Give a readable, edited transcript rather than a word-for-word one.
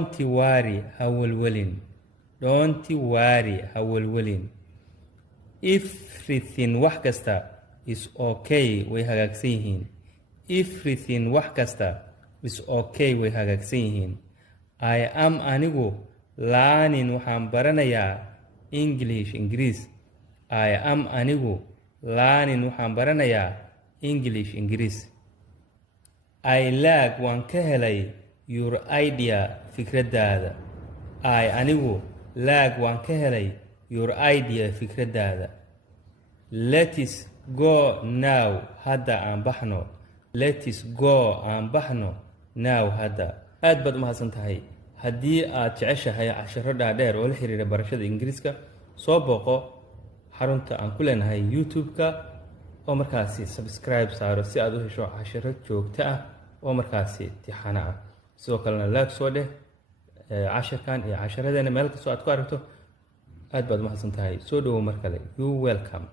Don't worry, hawalwalin. Don't worry, hawalwalin. Everything wax kasta is okay, way hagaagsan yihiin. Everything wax kasta is okay, way hagaagsan yihiin. I am anigu learning waxaan baranayaa English Ingiriis. I am anigu learning waxaan baranayaa English Ingiriis. I like waan ka helay your idea fikradaada. I anigu like waan ka helay your idea fikradaada. Let's go now, hadda aan baxno. Let's go aan baxno now, hadda. aad baad mahadsan tahay. haddii aad jeceshahay casharo dhaadheer oo la xiriira barashada Ingiriiska, soo booqo xarunta aan ku leenahay YouTube-ka oo markaasi subscribe saaro si aad u hesho casharo joogto ah oo markaasi tixana ah. sidoo kalena like soo dheh casharkan iyo casharadena meel kastoo aad ku aragto. aad baad mahadsan tahay. soo dhawow mar kale. You welcome.